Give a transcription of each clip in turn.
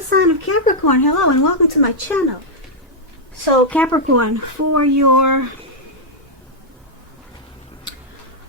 the sign of Capricorn, hello and welcome to my channel. So Capricorn, for your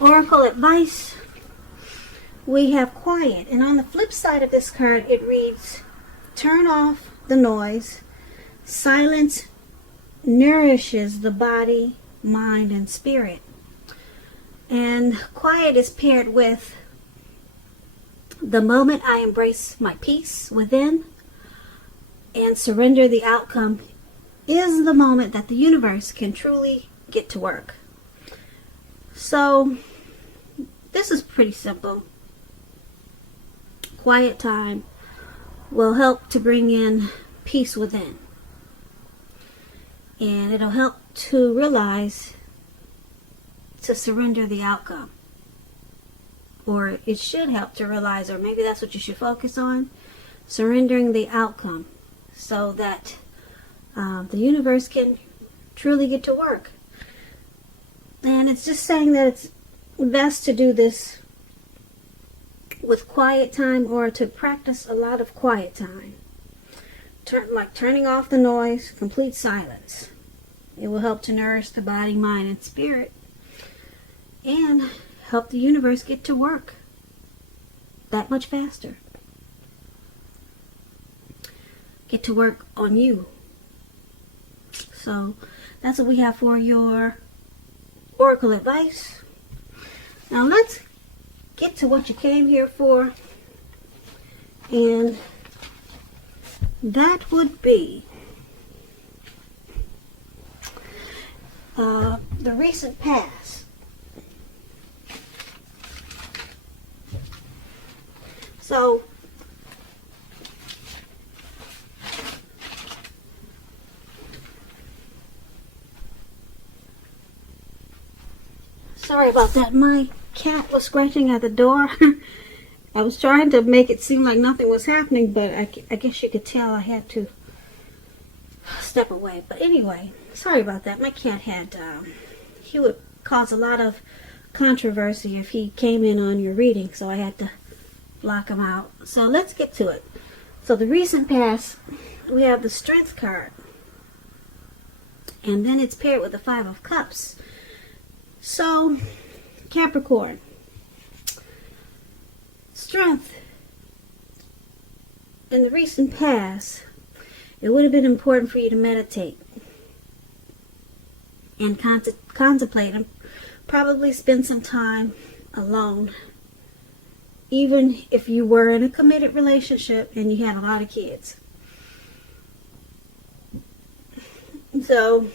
oracle advice, we have quiet. And on the flip side of this card, it reads, turn off the noise. Silence nourishes the body, mind, and spirit. And quiet is paired with the moment I embrace my peace within and surrender the outcome is the moment that the universe can truly get to work. So this is pretty simple. Quiet time will help to bring in peace within. And it'll help to realize to surrender the outcome. Or it should help to realize, or maybe that's what you should focus on, surrendering the outcome so that the universe can truly get to work. And it's just saying that it's best to do this with quiet time or to practice a lot of quiet time. Like turning off the noise, complete silence. It will help to nourish the body, mind, and spirit. And help the universe get to work that much faster. Get to work on you. So that's what we have for your oracle advice. Now let's get to what you came here for. And that would be the recent past. So, sorry about that. My cat was scratching at the door. I was trying to make it seem like nothing was happening, but I guess you could tell I had to step away. But anyway, sorry about that. My cat had, he would cause a lot of controversy if he came in on your reading, so I had to block him out. So let's get to it. So the recent past, we have the Strength card. And then it's paired with the Five of Cups. So, Capricorn. Strength. In the recent past, it would have been important for you to meditate and contemplate and probably spend some time alone. Even if you were in a committed relationship and you had a lot of kids. So,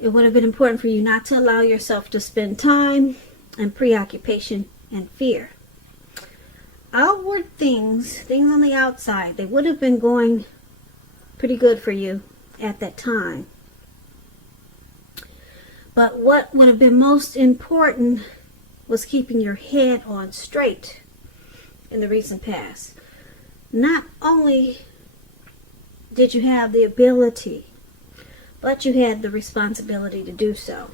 it would have been important for you not to allow yourself to spend time in preoccupation and fear. Outward things on the outside, they would have been going pretty good for you at that time. But what would have been most important was keeping your head on straight in the recent past. Not only did you have the ability, but you had the responsibility to do so.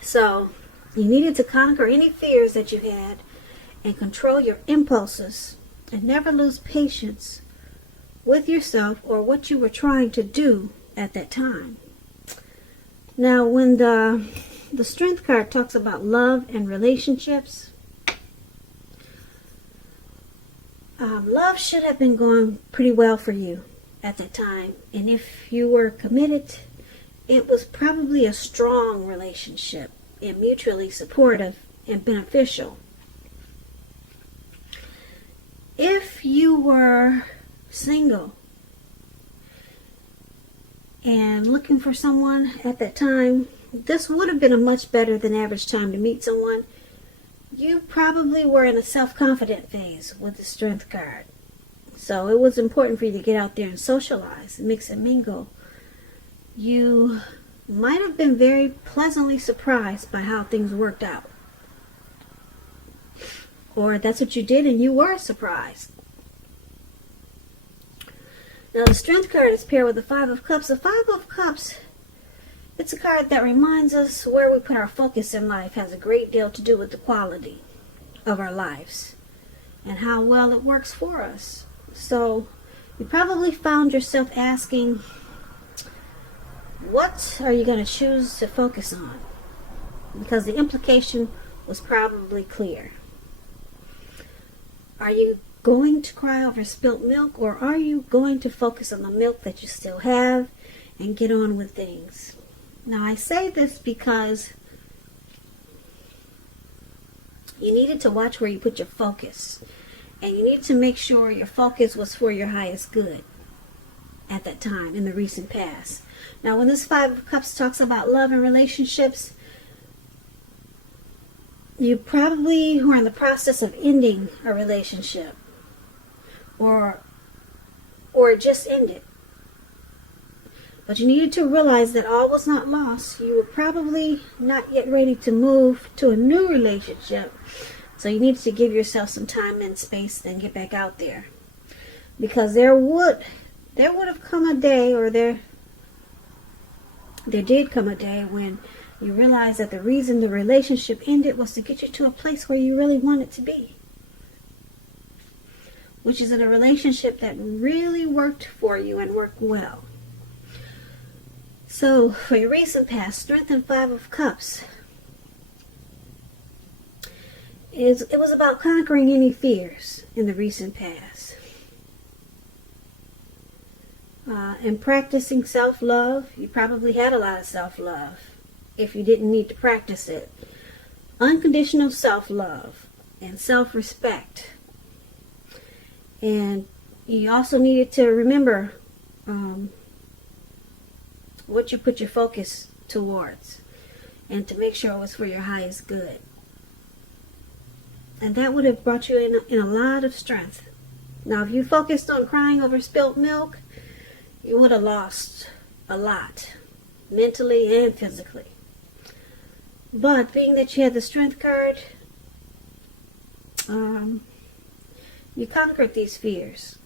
So, you needed to conquer any fears that you had and control your impulses and never lose patience with yourself or what you were trying to do at that time. Now, when the Strength card talks about love and relationships, love should have been going pretty well for you at that time. And if you were committed, it was probably a strong relationship and mutually supportive and beneficial. If you were single and looking for someone at that time, this would have been a much better than average time to meet someone. You probably were in a self-confident phase with the Strength card. So it was important for you to get out there and socialize, mix and mingle. You might have been very pleasantly surprised by how things worked out. Or that's what you did and you were surprised. Now the Strength card is paired with the Five of Cups. The Five of Cups, it's a card that reminds us where we put our focus in life has a great deal to do with the quality of our lives. and how well it works for us. So you probably found yourself asking, what are you going to choose to focus on? Because the implication was probably clear. Are you going to cry over spilt milk, or are you going to focus on the milk that you still have and get on with things? Now, I say this because you needed to watch where you put your focus, and you needed to make sure your focus was for your highest good at that time in the recent past. Now, when this Five of Cups talks about love and relationships, you probably were in the process of ending a relationship, or it just ended. But you needed to realize that all was not lost. You were probably not yet ready to move to a new relationship. So you needed to give yourself some time and space and get back out there. Because there would have come a day, or there did come a day when you realized that the reason the relationship ended was to get you to a place where you really wanted to be, which is in a relationship that really worked for you and worked well. So, for your recent past, Strength and Five of Cups, it was about conquering any fears in the recent past. And practicing self-love. You probably had a lot of self-love if you didn't need to practice it. Unconditional self-love and self-respect. And you also needed to remember what you put your focus towards, and to make sure it was for your highest good. And that would have brought you in a lot of strength. Now, if you focused on crying over spilt milk, you would have lost a lot, mentally and physically. But being that you had the Strength card, you conquered these fears,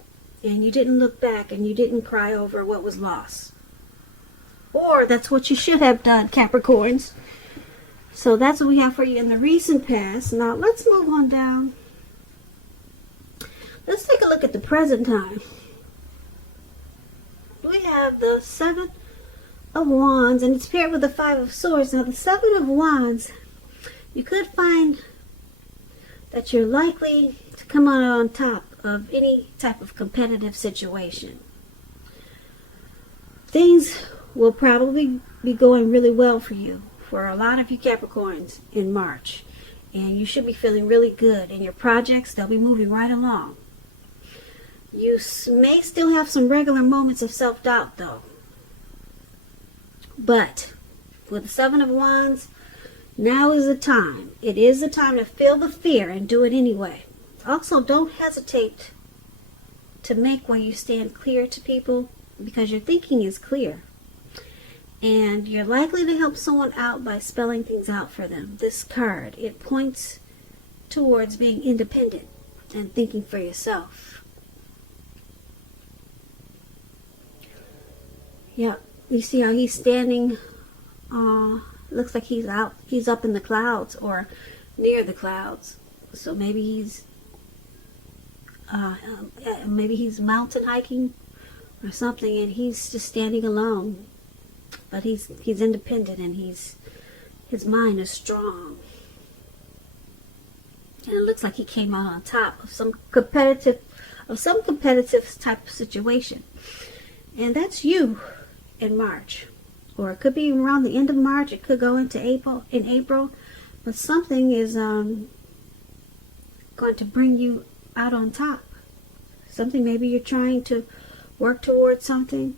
and you didn't look back, and you didn't cry over what was lost. Or that's what you should have done, Capricorns. So that's what we have for you in the recent past. Now let's move on down. Let's take a look at the present time. We have the Seven of Wands, and it's paired with the Five of Swords. Now the Seven of Wands, you could find that you're likely to come out on top of any type of competitive situation. Things will probably be going really well for you, for a lot of you Capricorns, in March. And you should be feeling really good in your projects. They'll be moving right along. You may still have some regular moments of self-doubt, though. But with the Seven of Wands, now is the time. It is the time to feel the fear and do it anyway. Also, don't hesitate to make where you stand clear to people, because your thinking is clear. And you're likely to help someone out by spelling things out for them. This card, it points towards being independent and thinking for yourself. Yeah, you see how he's standing? Looks like he's up in the clouds, or near the clouds. So maybe he's mountain hiking or something, and he's just standing alone. But he's independent, and his mind is strong. And it looks like he came out on top of some competitive type of situation. And that's you in March. Or it could be around the end of March, it could go into April. But something is going to bring you out on top. Something, maybe you're trying to work towards something,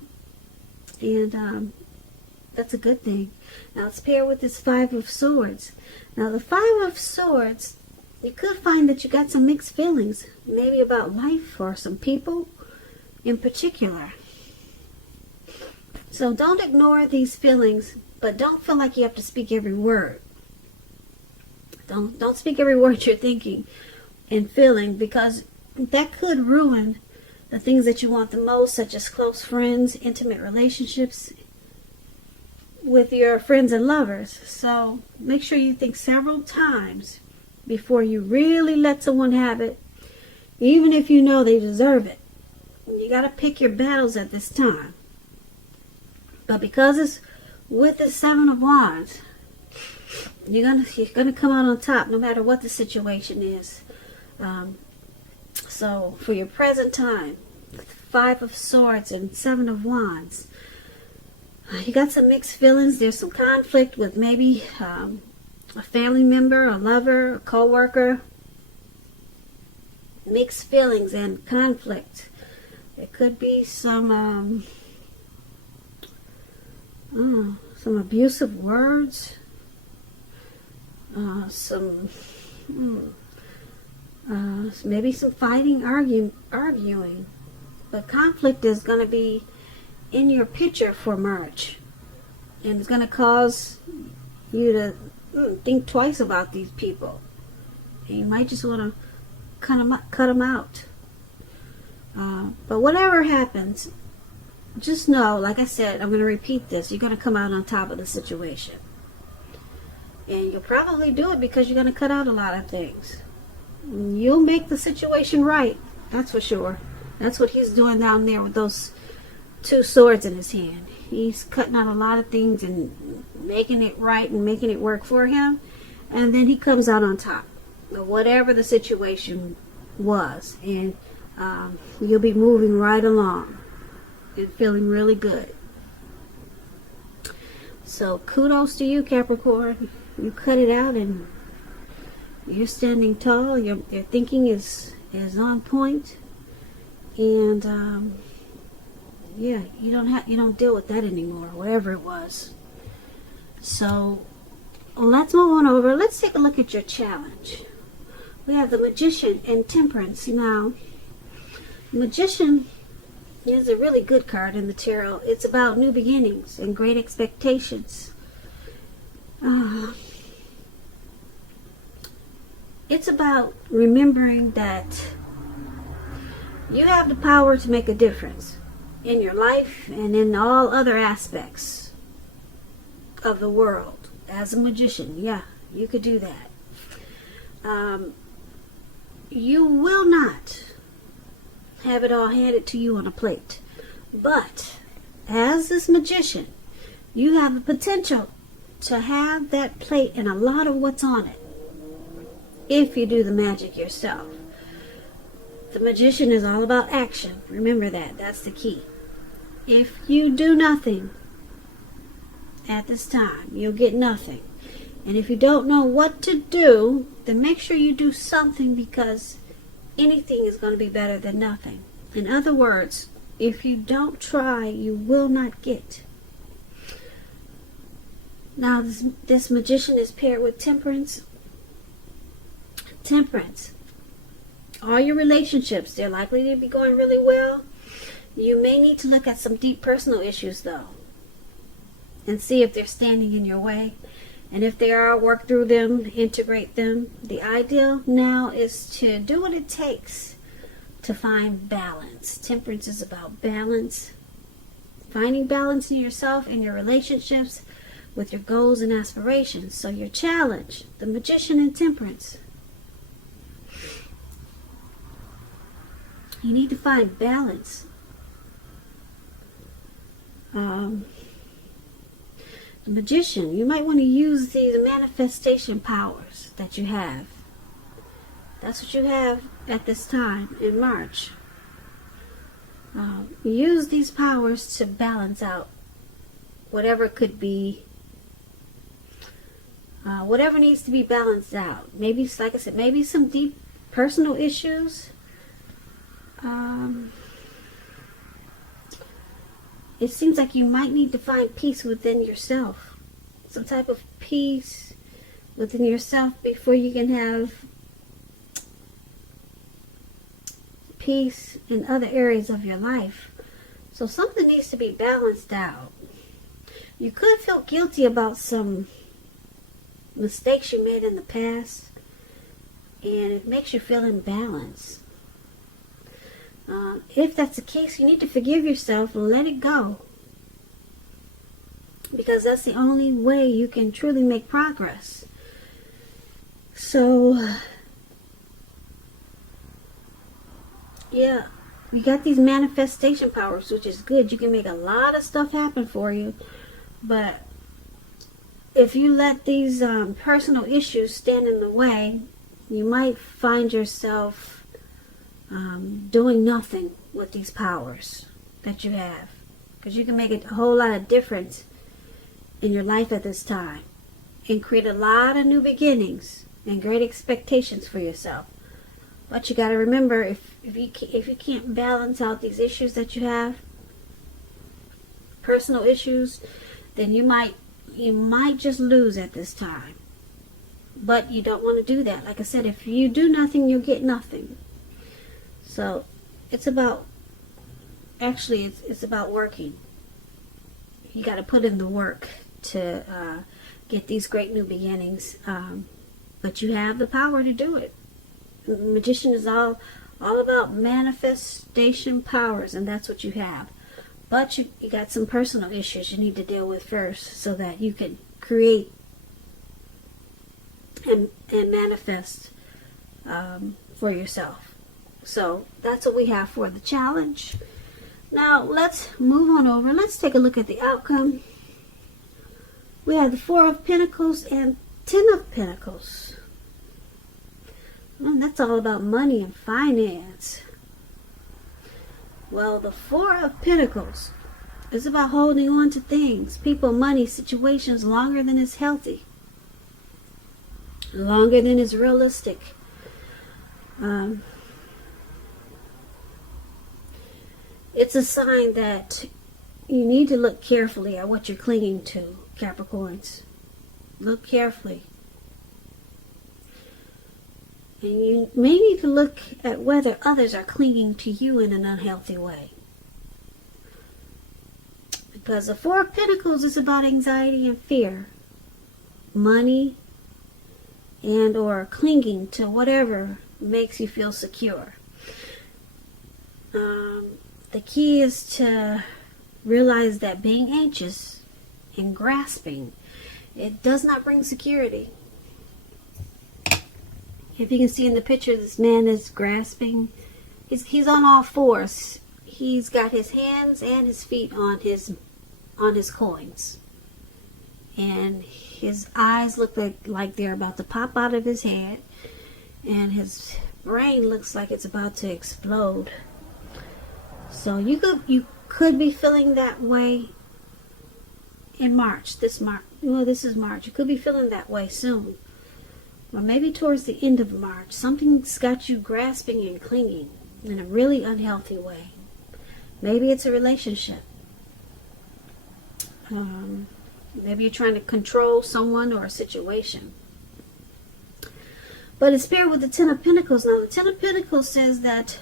and that's a good thing. Now let's pair with this Five of Swords. Now the Five of Swords, you could find that you got some mixed feelings, maybe about life or some people in particular. So don't ignore these feelings, but don't feel like you have to speak every word. Don't speak every word you're thinking and feeling, because that could ruin the things that you want the most, such as close friends, intimate relationships with your friends and lovers. So make sure you think several times before you really let someone have it, even if you know they deserve it. You got to pick your battles at this time. But because it's with the Seven of Wands, you're gonna come out on top no matter what the situation is. So for your present time, Five of Swords and Seven of Wands, you got some mixed feelings. There's some conflict with maybe a family member, a lover, a co-worker. Mixed feelings and conflict. It could be some abusive words, maybe some fighting, arguing. But conflict is going to be in your picture for March, and it's going to cause you to think twice about these people. And you might just want to cut them out. But whatever happens, just know, like I said, I'm going to repeat this, you're going to come out on top of the situation. And you'll probably do it because you're going to cut out a lot of things. You'll make the situation right, that's for sure. That's what he's doing down there with those two swords in his hand. He's cutting out a lot of things and making it right and making it work for him. And then he comes out on top of whatever the situation was. And you'll be moving right along and feeling really good. So kudos to you, Capricorn. You cut it out and you're standing tall. Your thinking is on point. And yeah, you don't deal with that anymore, whatever it was. So let's move on over. Let's take a look at your challenge. We have the Magician and Temperance. Now, Magician is a really good card in the tarot. It's about new beginnings and great expectations. It's about remembering that you have the power to make a difference in your life and in all other aspects of the world. As a magician, yeah, you could do that. You will not have it all handed to you on a plate. But as this magician, you have the potential to have that plate and a lot of what's on it if you do the magic yourself. The magician is all about action. Remember that. That's the key. If you do nothing at this time, you'll get nothing. And if you don't know what to do, then make sure you do something, because anything is going to be better than nothing. In other words, if you don't try, you will not get. Now, this magician is paired with Temperance. Temperance. All your relationships, they're likely to be going really well. You may need to look at some deep personal issues, though, and see if they're standing in your way. And if they are, work through them, integrate them. The ideal now is to do what it takes to find balance. Temperance is about balance. Finding balance in yourself and your relationships with your goals and aspirations. So your challenge, the Magician and Temperance. You need to find balance. The Magician, you might want to use these manifestation powers that you have. That's what you have at this time in March. Use these powers to balance out whatever could be, whatever needs to be balanced out. Maybe, like I said, maybe some deep personal issues. It seems like you might need to find peace within yourself. Some type of peace within yourself before you can have peace in other areas of your life. So something needs to be balanced out. You could feel guilty about some mistakes you made in the past, and it makes you feel imbalanced. If that's the case, you need to forgive yourself and let it go, because that's the only way you can truly make progress. So Yeah. You got these manifestation powers, which is good. You can make a lot of stuff happen for you. But if you let these personal issues stand in the way, you might find yourself doing nothing with these powers that you have. Because you can make a whole lot of difference in your life at this time. And create a lot of new beginnings and great expectations for yourself. But you got to remember, if you can't balance out these issues that you have, personal issues, then you might just lose at this time. But you don't want to do that. Like I said, if you do nothing, you'll get nothing. So it's about working. You got to put in the work to get these great new beginnings. But you have the power to do it. Magician is all about manifestation powers, and that's what you have. But you got some personal issues you need to deal with first, so that you can create and manifest for yourself. So that's what we have for the challenge. Now let's move on over. Let's take a look at the outcome. We have the 4 of Pentacles and 10 of Pentacles. And that's all about money and finance. Well, the 4 of Pentacles is about holding on to things, people, money, situations longer than is healthy, longer than is realistic. It's a sign that you need to look carefully at what you're clinging to, Capricorns. Look carefully. And you may need to look at whether others are clinging to you in an unhealthy way. Because the 4 of Pentacles is about anxiety and fear, money, and or clinging to whatever makes you feel secure. The key is to realize that being anxious and grasping, it does not bring security. If you can see in the picture, this man is grasping. He's on all fours. He's got his hands and his feet on his coins. And his eyes look like they're about to pop out of his head. And his brain looks like it's about to explode. So you could be feeling that way in March. This is March. You could be feeling that way soon. Or maybe towards the end of March. Something's got you grasping and clinging in a really unhealthy way. Maybe it's a relationship. Maybe you're trying to control someone or a situation. But it's paired with the 10 of Pentacles. Now, the 10 of Pentacles says that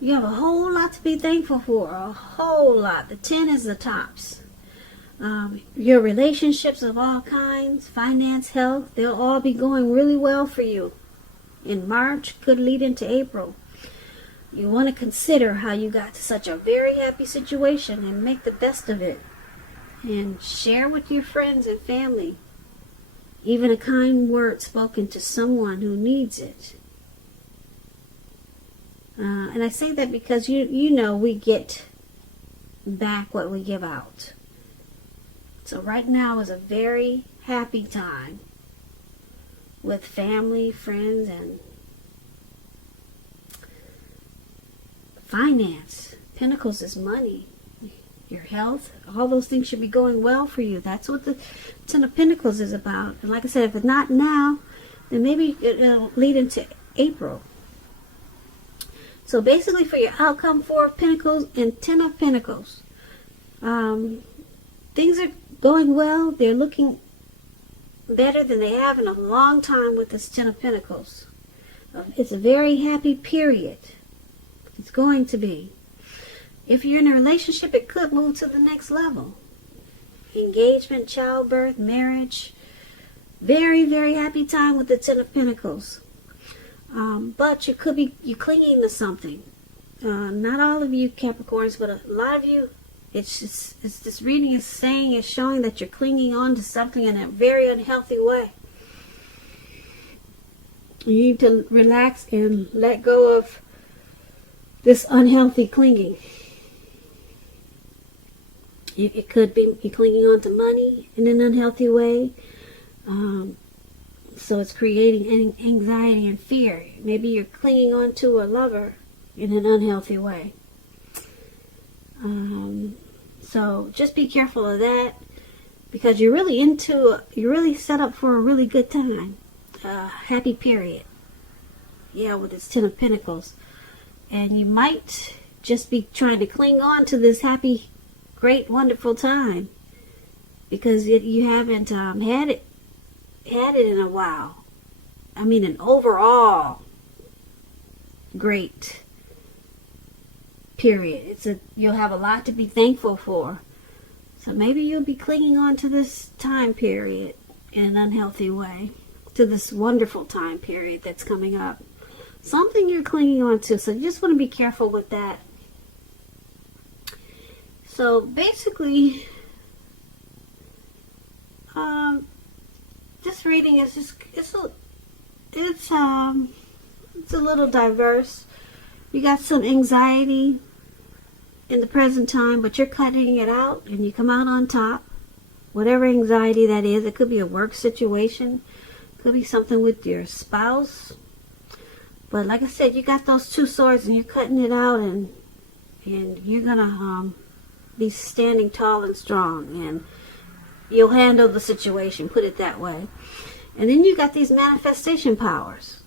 you have a whole lot to be thankful for. A whole lot. The 10 is the tops. Your relationships of all kinds, finance, health, they'll all be going really well for you. In March, could lead into April. You want to consider how you got to such a very happy situation and make the best of it. And share with your friends and family. Even a kind word spoken to someone who needs it. And I say that because you know we get back what we give out. So right now is a very happy time with family, friends, and finance. Pentacles is money. Your health, all those things should be going well for you. That's what the 10 of Pentacles is about. And like I said, if it's not now, then maybe it'll lead into April. So basically for your outcome, 4 of Pentacles and 10 of Pentacles. Things are going well. They're looking better than they have in a long time with this 10 of Pentacles. It's a very happy period. It's going to be. If you're in a relationship, it could move to the next level. Engagement, childbirth, marriage. Very, very happy time with the 10 of Pentacles. But you could be clinging to something. Not all of you Capricorns, but a lot of you, it's this reading is showing that you're clinging on to something in a very unhealthy way. You need to relax and let go of this unhealthy clinging. It could be you clinging on to money in an unhealthy way. So it's creating anxiety and fear. Maybe you're clinging on to a lover in an unhealthy way. So just be careful of that, because you're really set up for a really good time. Happy period. Yeah, with this Ten of Pentacles. And you might just be trying to cling on to this happy, great, wonderful time, because you haven't had it in a while. I mean, an overall great period. You'll have a lot to be thankful for. So maybe you'll be clinging on to this time period in an unhealthy way, to this wonderful time period that's coming up. Something you're clinging on to. So you just want to be careful with that. So basically, this reading is just it's a little diverse. You got some anxiety in the present time, but you're cutting it out and you come out on top. Whatever anxiety that is, it could be a work situation, could be something with your spouse. But like I said, you got those two swords and you're cutting it out, and you're gonna be standing tall and strong, and you'll handle the situation, put it that way. And then you got these manifestation powers.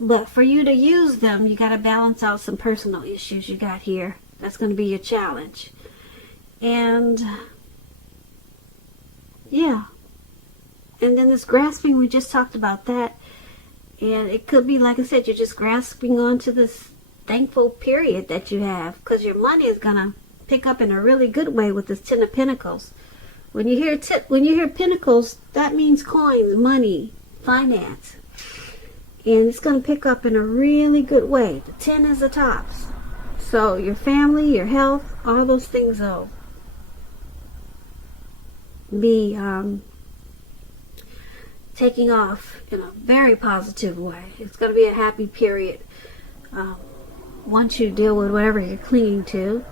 But for you to use them, you got to balance out some personal issues you got here. That's going to be your challenge. And yeah. And then this grasping, we just talked about that. And it could be, like I said, you're just grasping onto this thankful period that you have, because your money is going to pick up in a really good way with this Ten of Pentacles. When you hear Pentacles, that means coins, money, finance. And it's going to pick up in a really good way. The 10 is the tops. So your family, your health, all those things will be taking off in a very positive way. It's going to be a happy period once you deal with whatever you're clinging to.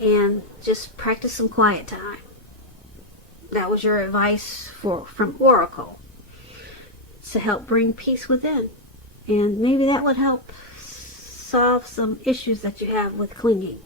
And just practice some quiet time. That was your advice from Oracle, to help bring peace within. And maybe that would help solve some issues that you have with clinging.